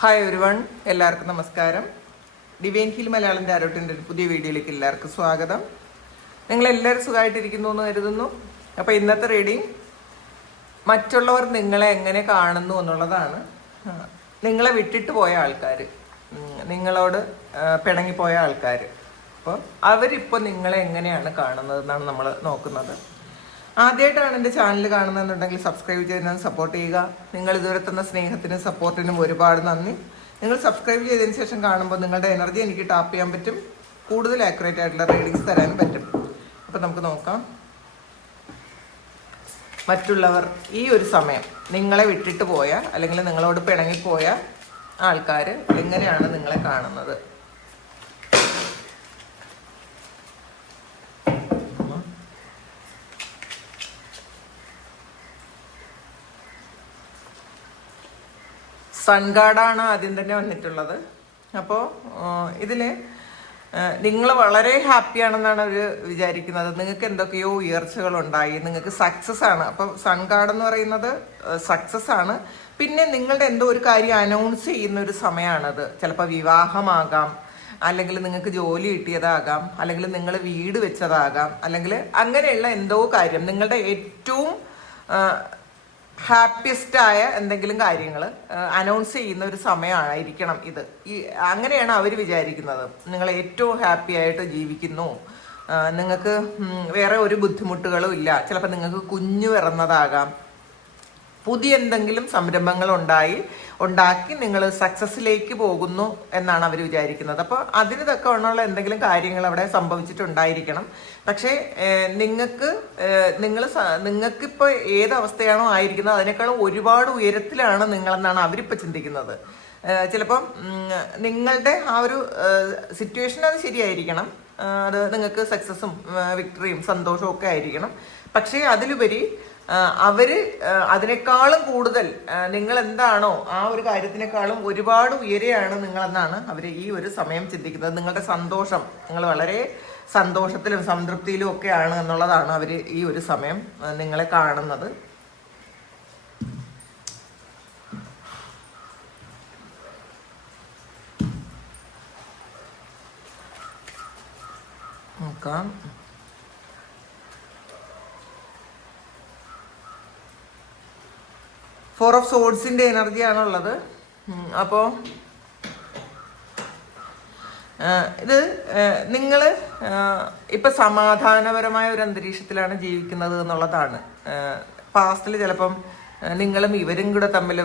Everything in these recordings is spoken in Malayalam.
ഹായ് ഒരുവൺ എല്ലാവർക്കും നമസ്കാരം. ഡിവൈൻ ഹിൽ മലയാളം ആരോട്ടിന്റെ ഒരു പുതിയ വീഡിയോയിലേക്ക് എല്ലാവർക്കും സ്വാഗതം. നിങ്ങളെല്ലാവരും സുഖമായിട്ടിരിക്കുന്നു എന്ന് കരുതുന്നു. അപ്പോൾ ഇന്നത്തെ റീഡിങ് മറ്റുള്ളവർ നിങ്ങളെ എങ്ങനെ കാണുന്നു എന്നുള്ളതാണ്. നിങ്ങളെ വിട്ടിട്ട് പോയ ആൾക്കാർ നിങ്ങളോട് പിണങ്ങിപ്പോയ ആൾക്കാർ അപ്പോൾ അവരിപ്പോൾ നിങ്ങളെ എങ്ങനെയാണ് കാണുന്നത് എന്നാണ് നമ്മൾ നോക്കുന്നത്. ആദ്യമായിട്ടാണ് എന്റെ ചാനൽ കാണുന്നതെന്നുണ്ടെങ്കിൽ സബ്സ്ക്രൈബ് ചെയ്തതിന് സപ്പോർട്ട് ചെയ്യുക. നിങ്ങൾ ഇതുവരെ തന്ന സ്നേഹത്തിനും സപ്പോർട്ടിനും ഒരുപാട് നന്ദി. നിങ്ങൾ സബ്സ്ക്രൈബ് ചെയ്തതിന് ശേഷം കാണുമ്പോൾ നിങ്ങളുടെ എനർജി എനിക്ക് ടാപ്പ് ചെയ്യാൻ പറ്റും. കൂടുതൽ ആക്യുറേറ്റ് ആയിട്ടുള്ള റീഡിങ്സ് തരാനും പറ്റും. അപ്പം നമുക്ക് നോക്കാം. മറ്റുള്ളവർ ഈ ഒരു സമയം നിങ്ങളെ വിട്ടിട്ട് പോയ അല്ലെങ്കിൽ നിങ്ങളോട് പിണങ്ങിപ്പോയ ആൾക്കാർ എങ്ങനെയാണ് നിങ്ങളെ കാണുന്നത്? സൺഗാർഡാണ് ആദ്യം തന്നെ വന്നിട്ടുള്ളത്. അപ്പോൾ ഇതിൽ നിങ്ങൾ വളരെ ഹാപ്പിയാണെന്നാണ് അവർ വിചാരിക്കുന്നത്. നിങ്ങൾക്ക് എന്തൊക്കെയോ ഉയർച്ചകൾ ഉണ്ടായി. നിങ്ങൾക്ക് സക്സസ് ആണ്. അപ്പോൾ സൺഗാർഡ് എന്ന് പറയുന്നത് സക്സസ് ആണ്. പിന്നെ നിങ്ങളുടെ എന്തോ ഒരു കാര്യം അനൗൺസ് ചെയ്യുന്ന ഒരു സമയമാണത് ചിലപ്പോൾ വിവാഹമാകാം. അല്ലെങ്കിൽ നിങ്ങൾക്ക് ജോലി കിട്ടിയതാകാം. അല്ലെങ്കിൽ നിങ്ങൾ വീട് വെച്ചതാകാം. അല്ലെങ്കിൽ അങ്ങനെയുള്ള എന്തോ കാര്യം. നിങ്ങളുടെ ഏറ്റവും ഹാപ്പിയസ്റ്റ് ആയ എന്തെങ്കിലും കാര്യങ്ങൾ അനൗൺസ് ചെയ്യുന്ന ഒരു സമയമായിരിക്കണം ഇത്. ഈ അങ്ങനെയാണ് അവർ വിചാരിക്കുന്നത്. നിങ്ങൾ ഏറ്റവും ഹാപ്പി ആയിട്ട് ജീവിക്കുന്നു. നിങ്ങൾക്ക് വേറെ ഒരു ബുദ്ധിമുട്ടുകളും ഇല്ല. ചിലപ്പോൾ നിങ്ങൾക്ക് കുഞ്ഞു പിറന്നതാകാം. പുതിയ എന്തെങ്കിലും സംരംഭങ്ങൾ ഉണ്ടായി ഉണ്ടാക്കി നിങ്ങൾ സക്സസ്സിലേക്ക് പോകുന്നു എന്നാണ് അവർ വിചാരിക്കുന്നത്. അപ്പോൾ അതിന് തക്കവണ്ണമുള്ള എന്തെങ്കിലും കാര്യങ്ങൾ അവിടെ സംഭവിച്ചിട്ടുണ്ടായിരിക്കണം. പക്ഷേ നിങ്ങൾക്ക് നിങ്ങൾ നിങ്ങൾക്കിപ്പോൾ ഏത് അവസ്ഥയാണോ ആയിരിക്കുന്നത് അതിനേക്കാളും ഒരുപാട് ഉയരത്തിലാണ് നിങ്ങളെന്നാണ് അവരിപ്പോൾ ചിന്തിക്കുന്നത്. ചിലപ്പം നിങ്ങളുടെ ആ ഒരു സിറ്റുവേഷൻ അത് ശരിയായിരിക്കണം. അത് നിങ്ങൾക്ക് സക്സസ്സും വിക്ടറിയും സന്തോഷവും ഒക്കെ ആയിരിക്കണം. പക്ഷേ അതിലുപരി ആ, അവർ അതിനേക്കാളും കൂടുതൽ നിങ്ങൾ എന്താണോ ആ ഒരു കാര്യത്തിനേക്കാളും ഒരുപാട് ഉയരെയാണ് നിങ്ങളെന്നാണ് അവർ ഈ ഒരു സമയം ചിന്തിക്കുന്നത്. നിങ്ങളുടെ സന്തോഷം നിങ്ങൾ വളരെ സന്തോഷത്തിലും സംതൃപ്തിയിലും ഒക്കെയാണ് എന്നുള്ളതാണ് അവർ ഈ ഒരു സമയം നിങ്ങളെ കാണുന്നത്. നോക്കാം. ഫോർ ഓഫ് സോഡ്സിന്റെ എനർജിയാണുള്ളത് അപ്പോ ഇത് നിങ്ങൾ ഇപ്പം സമാധാനപരമായ ഒരു അന്തരീക്ഷത്തിലാണ് ജീവിക്കുന്നത് എന്നുള്ളതാണ്. പാസ്റ്റിൽ ചിലപ്പം നിങ്ങളും ഇവരും കൂടെ തമ്മിൽ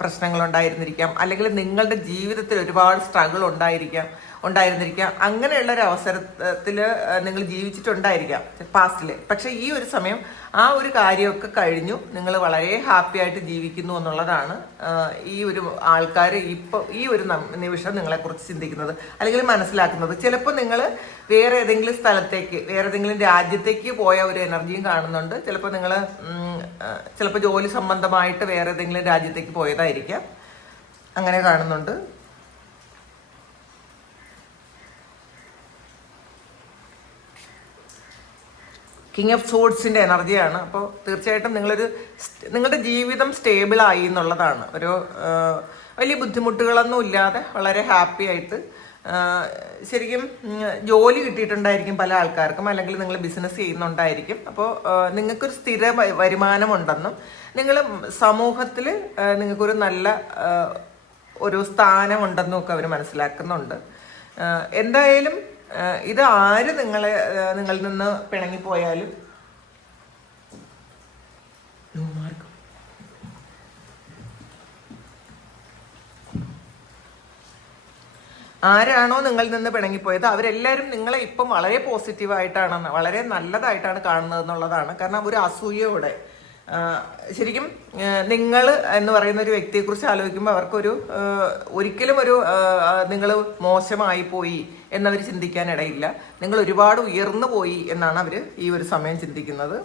പ്രശ്നങ്ങൾ ഉണ്ടായിരുന്നിരിക്കാം. അല്ലെങ്കിൽ നിങ്ങളുടെ ജീവിതത്തിൽ ഒരുപാട് സ്ട്രഗിൾ ഉണ്ടായിരിക്കാം. ഉണ്ടായിരുന്നിരിക്കാം. അങ്ങനെയുള്ള ഒരു അവസരത്തിൽ നിങ്ങൾ ജീവിച്ചിട്ടുണ്ടായിരിക്കാം പാസ്റ്റിൽ പക്ഷെ ഈ ഒരു സമയം ആ ഒരു കാര്യമൊക്കെ കഴിഞ്ഞു. നിങ്ങൾ വളരെ ഹാപ്പി ആയിട്ട് ജീവിക്കുന്നു എന്നുള്ളതാണ് ഈ ഒരു ആൾക്കാർ ഇപ്പോൾ ഈ ഒരു നിമിഷം നിങ്ങളെക്കുറിച്ച് ചിന്തിക്കുന്നത് അല്ലെങ്കിൽ മനസ്സിലാക്കുന്നത്. ചിലപ്പോൾ നിങ്ങൾ വേറെ ഏതെങ്കിലും സ്ഥലത്തേക്ക് വേറെ ഏതെങ്കിലും രാജ്യത്തേക്ക് പോയ ഒരു എനർജിയും കാണുന്നുണ്ട്. ചിലപ്പോൾ നിങ്ങൾ ചിലപ്പോൾ ജോലി സംബന്ധമായിട്ട് വേറെ ഏതെങ്കിലും രാജ്യത്തേക്ക് പോയതായിരിക്കാം. അങ്ങനെ കാണുന്നുണ്ട്. കിങ് ഓഫ് സോഡ്സിന്റെ എനർജിയാണ്. അപ്പോൾ തീർച്ചയായിട്ടും നിങ്ങളൊരു നിങ്ങളുടെ ജീവിതം സ്റ്റേബിളായി എന്നുള്ളതാണ്. ഒരു വലിയ ബുദ്ധിമുട്ടുകളൊന്നും ഇല്ലാതെ വളരെ ഹാപ്പി ആയിട്ട് ശരിക്കും ജോലി കിട്ടിയിട്ടുണ്ടായിരിക്കും പല ആൾക്കാർക്കും അല്ലെങ്കിൽ നിങ്ങൾ ബിസിനസ് ചെയ്യുന്നുണ്ടായിരിക്കും. അപ്പോൾ നിങ്ങൾക്കൊരു സ്ഥിര വരുമാനമുണ്ടെന്നും നിങ്ങൾ സമൂഹത്തിൽ നിങ്ങൾക്കൊരു നല്ല ഒരു സ്ഥാനമുണ്ടെന്നും ഒക്കെ അവർ മനസ്സിലാക്കുന്നുണ്ട്. എന്തായാലും ഇത് ആര് നിങ്ങളെ നിങ്ങളിൽ നിന്ന് പിണങ്ങിപ്പോയാലും ആരാണോ നിങ്ങളിൽ നിന്ന് പിണങ്ങിപ്പോയത് അവരെല്ലാവരും നിങ്ങളെ ഇപ്പം വളരെ പോസിറ്റീവായിട്ടാണ് വളരെ നല്ലതായിട്ടാണ് കാണുന്നത് എന്നുള്ളതാണ്. കാരണം ഒരു അസൂയയോടെ. ശരിക്കും നിങ്ങൾ എന്ന് പറയുന്ന ഒരു വ്യക്തിയെക്കുറിച്ച് ആലോചിക്കുമ്പോൾ അവർക്കൊരു ഒരിക്കലും ഒരു നിങ്ങൾ മോശമായി പോയി എന്നവർ ചിന്തിക്കാനിടയില്ല. നിങ്ങൾ ഒരുപാട് ഉയർന്നു പോയി എന്നാണ് അവർ ഈ ഒരു സമയം ചിന്തിക്കുന്നത്.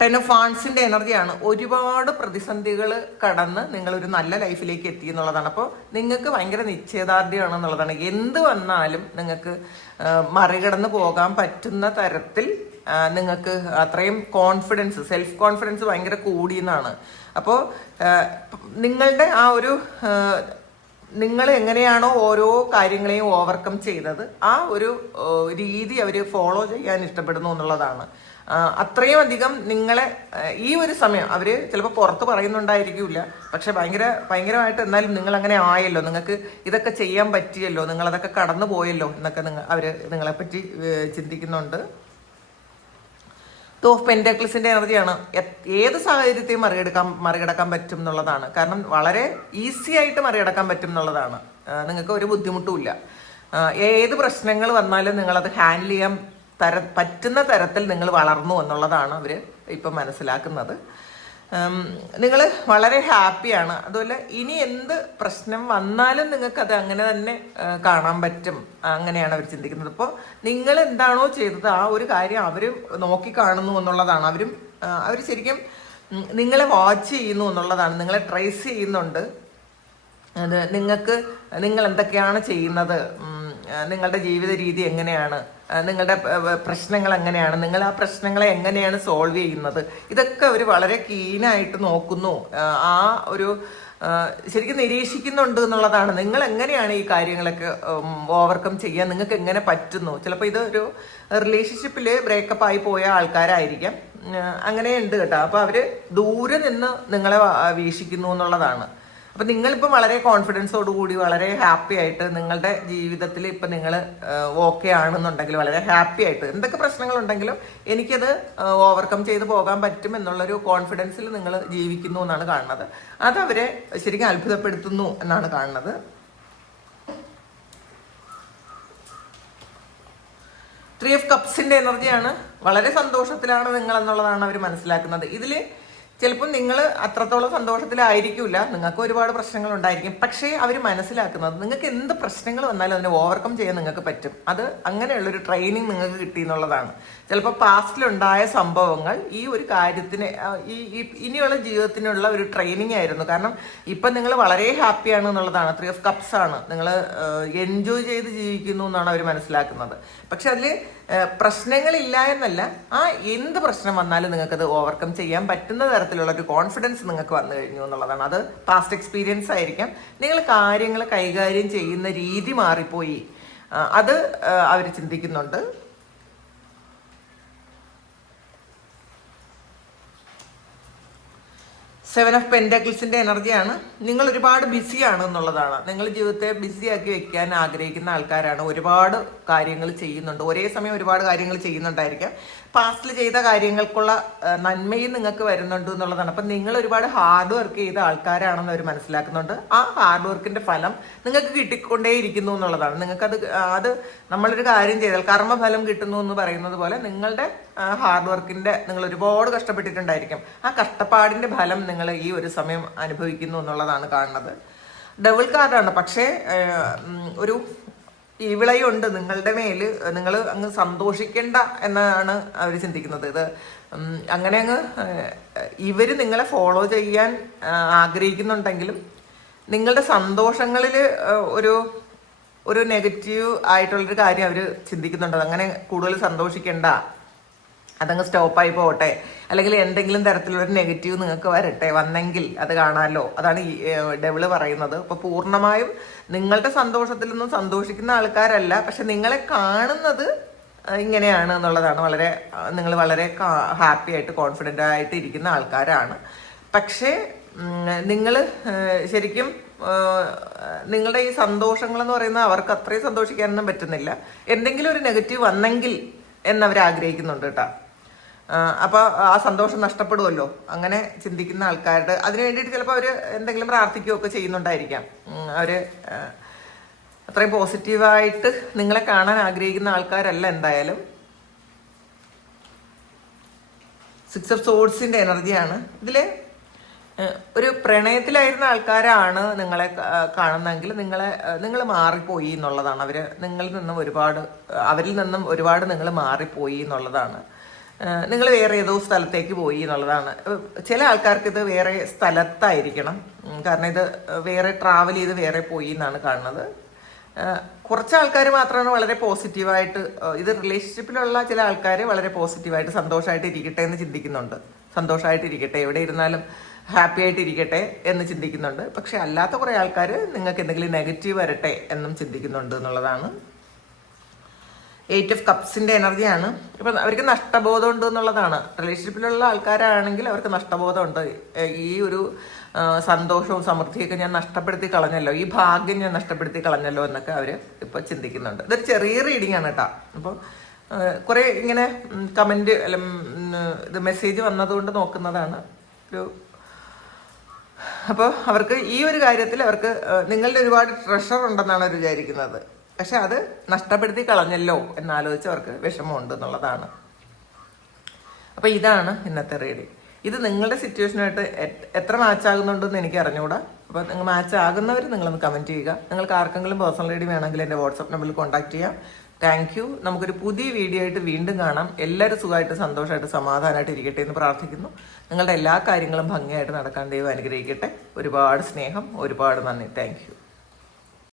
ടെൻ ഓഫ് ഫാൻസിന്റെ എനർജിയാണ് ഒരുപാട് പ്രതിസന്ധികൾ കടന്ന് നിങ്ങൾ ഒരു നല്ല ലൈഫിലേക്ക് എത്തി എന്നുള്ളതാണ്. അപ്പോൾ നിങ്ങൾക്ക് ഭയങ്കര നിശ്ചയദാർഢ്യമാണ് എന്നുള്ളതാണ് എന്ത് വന്നാലും നിങ്ങൾക്ക് മറികടന്ന് പോകാൻ പറ്റുന്ന തരത്തിൽ നിങ്ങൾക്ക് അത്രയും കോൺഫിഡൻസ് സെൽഫ് കോൺഫിഡൻസ് ഭയങ്കര കൂടിയെന്നാണ്. അപ്പോൾ നിങ്ങളുടെ ആ ഒരു നിങ്ങൾ എങ്ങനെയാണോ ഓരോ കാര്യങ്ങളെയും ഓവർകം ചെയ്തത് ആ ഒരു രീതി അവർ ഫോളോ ചെയ്യാൻ ഇഷ്ടപ്പെടുന്നു എന്നുള്ളതാണ്. അത്രയും അധികം നിങ്ങളെ ഈ ഒരു സമയം അവർ ചിലപ്പോൾ പുറത്ത് പറയുന്നുണ്ടായിരിക്കില്ല പക്ഷെ ഭയങ്കര ഭയങ്കരമായിട്ട് എന്നാലും നിങ്ങൾ അങ്ങനെ ആയല്ലോ. നിങ്ങൾക്ക് ഇതൊക്കെ ചെയ്യാൻ പറ്റിയല്ലോ. നിങ്ങളതൊക്കെ കടന്നു പോയല്ലോ എന്നൊക്കെ നിങ്ങൾ അവർ നിങ്ങളെപ്പറ്റി ചിന്തിക്കുന്നുണ്ട്. ടു ഓഫ് പെന്റാക്കിൾസിന്റെ എനർജിയാണ് ഏത് സാഹചര്യത്തെയും മറികടക്കാൻ മറികടക്കാൻ പറ്റും എന്നുള്ളതാണ്. കാരണം വളരെ ഈസി ആയിട്ട് മറികടക്കാൻ പറ്റും എന്നുള്ളതാണ്. നിങ്ങൾക്ക് ഒരു ബുദ്ധിമുട്ടുമില്ല ഏത് പ്രശ്നങ്ങൾ വന്നാലും നിങ്ങളത് ഹാൻഡിൽ ചെയ്യാൻ തര പറ്റുന്ന തരത്തിൽ നിങ്ങൾ വളർന്നു എന്നുള്ളതാണ് അവർ ഇപ്പം മനസ്സിലാക്കുന്നത്. നിങ്ങൾ വളരെ ഹാപ്പിയാണ്. അതുപോലെ ഇനി എന്ത് പ്രശ്നം വന്നാലും നിങ്ങൾക്ക് അത് അങ്ങനെ തന്നെ കാണാൻ പറ്റും. അങ്ങനെയാണ് അവർ ചിന്തിക്കുന്നത്. അപ്പോൾ നിങ്ങൾ എന്താണോ ചെയ്തത് ആ ഒരു കാര്യം അവരും നോക്കി കാണുന്നു എന്നുള്ളതാണ്. അവരും അവർ ശരിക്കും നിങ്ങളെ വാച്ച് ചെയ്യുന്നു എന്നുള്ളതാണ്. നിങ്ങളെ ട്രേസ് ചെയ്യുന്നുണ്ട്. നിങ്ങൾക്ക് നിങ്ങൾ എന്തൊക്കെയാണ് ചെയ്യുന്നത്? നിങ്ങളുടെ ജീവിത രീതി എങ്ങനെയാണ്? നിങ്ങളുടെ പ്രശ്നങ്ങൾ എങ്ങനെയാണ്? നിങ്ങൾ ആ പ്രശ്നങ്ങളെ എങ്ങനെയാണ് സോൾവ് ചെയ്യുന്നത്? ഇതൊക്കെ അവർ വളരെ കീനായിട്ട് നോക്കുന്നു. ആ, ഒരു ശരിക്കും നിരീക്ഷിക്കുന്നുണ്ട് എന്നുള്ളതാണ്. നിങ്ങൾ എങ്ങനെയാണ് ഈ കാര്യങ്ങളൊക്കെ ഓവർകം ചെയ്യാൻ നിങ്ങൾക്ക് എങ്ങനെ പറ്റുന്നു? ചിലപ്പോൾ ഇത് ഒരു റിലേഷൻഷിപ്പിൽ ബ്രേക്കപ്പ് ആയി പോയ ആൾക്കാരായിരിക്കാം. അങ്ങനെ ഉണ്ട് കേട്ടോ. അപ്പോൾ അവർ ദൂരെ നിന്ന് നിങ്ങളെ വീക്ഷിക്കുന്നു എന്നുള്ളതാണ്. അപ്പൊ നിങ്ങളിപ്പം വളരെ കോൺഫിഡൻസോട് കൂടി വളരെ ഹാപ്പി ആയിട്ട് നിങ്ങളുടെ ജീവിതത്തിൽ ഇപ്പം നിങ്ങൾ ഓക്കെ ആണെന്നുണ്ടെങ്കിൽ വളരെ ഹാപ്പി ആയിട്ട് എന്തൊക്കെ പ്രശ്നങ്ങളുണ്ടെങ്കിലും എനിക്കത് ഓവർകം ചെയ്ത് പോകാൻ പറ്റും എന്നുള്ളൊരു കോൺഫിഡൻസിൽ നിങ്ങൾ ജീവിക്കുന്നു എന്നാണ് കാണുന്നത്. അത് അവരെ ശരിക്കും അത്ഭുതപ്പെടുത്തുന്നു എന്നാണ് കാണുന്നത്. ത്രീ ഓഫ് കപ്സിന്റെ എനർജിയാണ് വളരെ സന്തോഷത്തിലാണ് നിങ്ങൾ എന്നുള്ളതാണ് അവർ മനസ്സിലാക്കുന്നത്. ഇതിൽ ചിലപ്പോൾ നിങ്ങൾ അത്രത്തോളം സന്തോഷത്തിലായിരിക്കില്ല നിങ്ങൾക്ക് ഒരുപാട് പ്രശ്നങ്ങൾ ഉണ്ടായിരിക്കും. പക്ഷേ അവർ മനസ്സിലാക്കുന്നത് നിങ്ങൾക്ക് എന്ത് പ്രശ്നങ്ങൾ വന്നാലും അതിനെ ഓവർകം ചെയ്യാൻ നിങ്ങൾക്ക് പറ്റും. അത് അങ്ങനെയുള്ളൊരു ട്രെയിനിങ് നിങ്ങൾക്ക് കിട്ടി എന്നുള്ളതാണ്. ചിലപ്പോൾ പാസ്റ്റിലുണ്ടായ സംഭവങ്ങൾ ഈ ഒരു കാര്യത്തിന് ഈ ഇനിയുള്ള ജീവിതത്തിനുള്ള ഒരു ട്രെയിനിങ് ആയിരുന്നു. കാരണം ഇപ്പം നിങ്ങൾ വളരെ ഹാപ്പിയാണ് എന്നുള്ളതാണ്. ത്രീ ഓഫ് കപ്സ് ആണ്. നിങ്ങൾ എൻജോയ് ചെയ്ത് ജീവിക്കുന്നു എന്നാണ് അവർ മനസ്സിലാക്കുന്നത്. പക്ഷെ അതിൽ പ്രശ്നങ്ങളില്ല എന്നല്ല ആ എന്ത് പ്രശ്നം വന്നാലും നിങ്ങൾക്കത് ഓവർകം ചെയ്യാൻ പറ്റുന്ന തരത്തിലുള്ള ഒരു കോൺഫിഡൻസ് നിങ്ങൾക്ക് വന്നു കഴിഞ്ഞു എന്നുള്ളതാണ്. അത് പാസ്റ്റ് എക്സ്പീരിയൻസ് ആയിരിക്കാം. നിങ്ങൾ കാര്യങ്ങൾ കൈകാര്യം ചെയ്യുന്ന രീതി മാറിപ്പോയി. അത് അവർ ചിന്തിക്കുന്നുണ്ട്. സെവൻ ഓഫ് പെൻഡക്കിൾസിന്റെ എനർജിയാണ്. നിങ്ങൾ ഒരുപാട് ബിസിയാണ് എന്നുള്ളതാണ്. നിങ്ങൾ ജീവിതത്തെ ബിസി ആക്കി വെക്കാൻ ആഗ്രഹിക്കുന്ന ആൾക്കാരാണ്. ഒരുപാട് കാര്യങ്ങൾ ചെയ്യുന്നുണ്ട്. ഒരേ സമയം ഒരുപാട് കാര്യങ്ങൾ ചെയ്യുന്നുണ്ടായിരിക്കാം. പാസ്റ്റിൽ ചെയ്ത കാര്യങ്ങൾക്കുള്ള നന്മയും നിങ്ങൾക്ക് വരുന്നുണ്ട് എന്നുള്ളതാണ്. അപ്പം നിങ്ങൾ ഒരുപാട് ഹാർഡ് വർക്ക് ചെയ്ത ആൾക്കാരാണെന്ന് അവർ മനസ്സിലാക്കുന്നുണ്ട്. ആ ഹാർഡ് വർക്കിന്റെ ഫലം നിങ്ങൾക്ക് കിട്ടിക്കൊണ്ടേയിരിക്കുന്നു എന്നുള്ളതാണ്. നിങ്ങൾക്കത് അത് നമ്മളൊരു കാര്യം ചെയ്താൽ കർമ്മഫലം കിട്ടുന്നു എന്ന് പറയുന്നത് പോലെ നിങ്ങളുടെ ഹാർഡ് വർക്കിന്റെ നിങ്ങൾ ഒരുപാട് കഷ്ടപ്പെട്ടിട്ടുണ്ടായിരിക്കും. ആ കഷ്ടപ്പാടിന്റെ ഫലം നിങ്ങൾ ഈ ഒരു സമയം അനുഭവിക്കുന്നു എന്നുള്ളതാണ് കാണുന്നത്. ഡബിൾ കാർഡാണ് പക്ഷേ ഒരു ഇവിളയുണ്ട് നിങ്ങളുടെ മേൽ. നിങ്ങൾ അങ്ങ് സന്തോഷിക്കേണ്ട എന്നാണ് അവർ ചിന്തിക്കുന്നത്. ഇത് അങ്ങനെ അങ്ങ് ഇവർ നിങ്ങളെ ഫോളോ ചെയ്യാൻ ആഗ്രഹിക്കുന്നുണ്ടെങ്കിലും നിങ്ങളുടെ സന്തോഷങ്ങളിൽ ഒരു ഒരു നെഗറ്റീവ് ആയിട്ടുള്ളൊരു കാര്യം അവർ ചിന്തിക്കുന്നുണ്ട്. അങ്ങനെ കൂടുതൽ സന്തോഷിക്കേണ്ട. അതങ്ങ് സ്റ്റോപ്പായി പോകട്ടെ അല്ലെങ്കിൽ എന്തെങ്കിലും തരത്തിലുള്ള നെഗറ്റീവ് നിങ്ങൾക്ക് വരട്ടെ. വന്നെങ്കിൽ അത് കാണാമല്ലോ അതാണ് ഈ ഡെവിൾ പറയുന്നത്. അപ്പോൾ പൂർണമായും നിങ്ങളുടെ സന്തോഷത്തിലൊന്നും സന്തോഷിക്കുന്ന ആൾക്കാരല്ല. പക്ഷെ നിങ്ങളെ കാണുന്നത് ഇങ്ങനെയാണ് എന്നുള്ളതാണ് വളരെ നിങ്ങൾ വളരെ ഹാപ്പി ആയിട്ട് കോൺഫിഡന്റ് ആയിട്ട് ഇരിക്കുന്ന ആൾക്കാരാണ്. പക്ഷേ നിങ്ങൾ ശരിക്കും നിങ്ങളുടെ ഈ സന്തോഷങ്ങളെന്ന് പറയുന്നത് അവർക്ക് അത്രയും സന്തോഷിക്കാനൊന്നും പറ്റുന്നില്ല. എന്തെങ്കിലും ഒരു നെഗറ്റീവ് വന്നെങ്കിൽ എന്നവർ ആഗ്രഹിക്കുന്നുണ്ട് കേട്ടോ. അപ്പോൾ ആ സന്തോഷം നഷ്ടപ്പെടുമല്ലോ. അങ്ങനെ ചിന്തിക്കുന്ന ആൾക്കാരുടെ അതിന് വേണ്ടിയിട്ട് ചിലപ്പോൾ അവർ എന്തെങ്കിലും പ്രാർത്ഥിക്കുകയൊക്കെ ചെയ്യുന്നുണ്ടായിരിക്കാം. അവർ അത്രയും പോസിറ്റീവായിട്ട് നിങ്ങളെ കാണാൻ ആഗ്രഹിക്കുന്ന ആൾക്കാരല്ല എന്തായാലും. സിക്സ് ഓഫ് സോഡ്സിന്റെ എനർജിയാണ്. ഏഹ്, ഒരു പ്രണയത്തിലായിരുന്ന ആൾക്കാരാണ് നിങ്ങളെ കാണുന്നതെങ്കിൽ നിങ്ങളെ നിങ്ങൾ മാറിപ്പോയി എന്നുള്ളതാണ്. അവർ നിങ്ങളിൽ നിന്നും ഒരുപാട് അവരിൽ നിന്നും ഒരുപാട് നിങ്ങൾ മാറിപ്പോയി എന്നുള്ളതാണ്. നിങ്ങൾ വേറെ ഏതോ സ്ഥലത്തേക്ക് പോയി എന്നുള്ളതാണ്. ചില ആൾക്കാർക്ക് ഇത് വേറെ സ്ഥലത്തായിരിക്കണം. കാരണം ഇത് വേറെ ട്രാവൽ ചെയ്ത് വേറെ പോയി എന്നാണ് കാണുന്നത്. കുറച്ച് ആൾക്കാർ മാത്രമാണ് വളരെ പോസിറ്റീവായിട്ട് ഇത് റിലേഷൻഷിപ്പിലുള്ള ചില ആൾക്കാർ വളരെ പോസിറ്റീവായിട്ട് സന്തോഷമായിട്ട് ഇരിക്കട്ടെ എന്ന് ചിന്തിക്കുന്നുണ്ട്. സന്തോഷമായിട്ട് ഇരിക്കട്ടെ എവിടെ ഇരുന്നാലും ഹാപ്പി ആയിട്ട് ഇരിക്കട്ടെ എന്ന് ചിന്തിക്കുന്നുണ്ട്. പക്ഷെ അല്ലാത്ത കുറേ ആൾക്കാർ നിങ്ങൾക്ക് എന്തെങ്കിലും നെഗറ്റീവ് വരട്ടെ എന്നും ചിന്തിക്കുന്നുണ്ട് എന്നുള്ളതാണ്. എയ്റ്റ് ഓഫ് കപ്സിന്റെ എനർജിയാണ്. ഇപ്പൊ അവർക്ക് നഷ്ടബോധം ഉണ്ട് എന്നുള്ളതാണ്. റിലേഷൻഷിപ്പിലുള്ള ആൾക്കാരാണെങ്കിൽ അവർക്ക് നഷ്ടബോധം ഉണ്ട്. ഈ ഒരു സന്തോഷവും സമൃദ്ധിയൊക്കെ ഞാൻ നഷ്ടപ്പെടുത്തി കളഞ്ഞല്ലോ. ഈ ഭാഗ്യം ഞാൻ നഷ്ടപ്പെടുത്തി കളഞ്ഞല്ലോ എന്നൊക്കെ അവർ ഇപ്പോൾ ചിന്തിക്കുന്നുണ്ട്. ഇതൊരു ചെറിയ റീഡിംഗ് ആണ് കേട്ടോ അപ്പോൾ കുറേ ഇങ്ങനെ കമന്റ് ഇത് മെസ്സേജ് വന്നതുകൊണ്ട് നോക്കുന്നതാണ്. ഒരു അപ്പോൾ അവർക്ക് ഈ ഒരു കാര്യത്തിൽ അവർക്ക് നിങ്ങളുടെ ഒരുപാട് ട്രഷർ ഉണ്ടെന്നാണ് അവർ വിചാരിക്കുന്നത്. പക്ഷെ അത് നഷ്ടപ്പെടുത്തി കളഞ്ഞല്ലോ എന്നാലോചിച്ച് അവർക്ക് വിഷമമുണ്ട് എന്നുള്ളതാണ്. അപ്പോൾ ഇതാണ് ഇന്നത്തെ റീഡിങ് ഇത് നിങ്ങളുടെ സിറ്റുവേഷനായിട്ട് എത്ര മാച്ച് ആകുന്നുണ്ടെന്ന് എനിക്ക് അറിഞ്ഞുകൂടാ. അപ്പോൾ നിങ്ങൾ മാച്ച് ആകുന്നവർ നിങ്ങളൊന്ന് കമന്റ് ചെയ്യുക. നിങ്ങൾക്ക് ആർക്കെങ്കിലും പേഴ്സണൽ റീഡി വേണമെങ്കിൽ എന്റെ വാട്സപ്പ് നമ്പറിൽ കോൺടാക്ട് ചെയ്യാം. Thank you. നമുക്കൊരു പുതിയ വീഡിയോ ആയിട്ട് വീണ്ടും കാണാം. എല്ലാവരും സുഖമായിട്ട് സന്തോഷമായിട്ട് സമാധാനമായിട്ട് ഇരിക്കട്ടെ എന്ന് പ്രാർത്ഥിക്കുന്നു. നിങ്ങളുടെ എല്ലാ കാര്യങ്ങളും ഭംഗിയായിട്ട് നടക്കാൻ ദൈവം അനുഗ്രഹിക്കട്ടെ. ഒരുപാട് സ്നേഹം ഒരുപാട് നന്ദി. താങ്ക്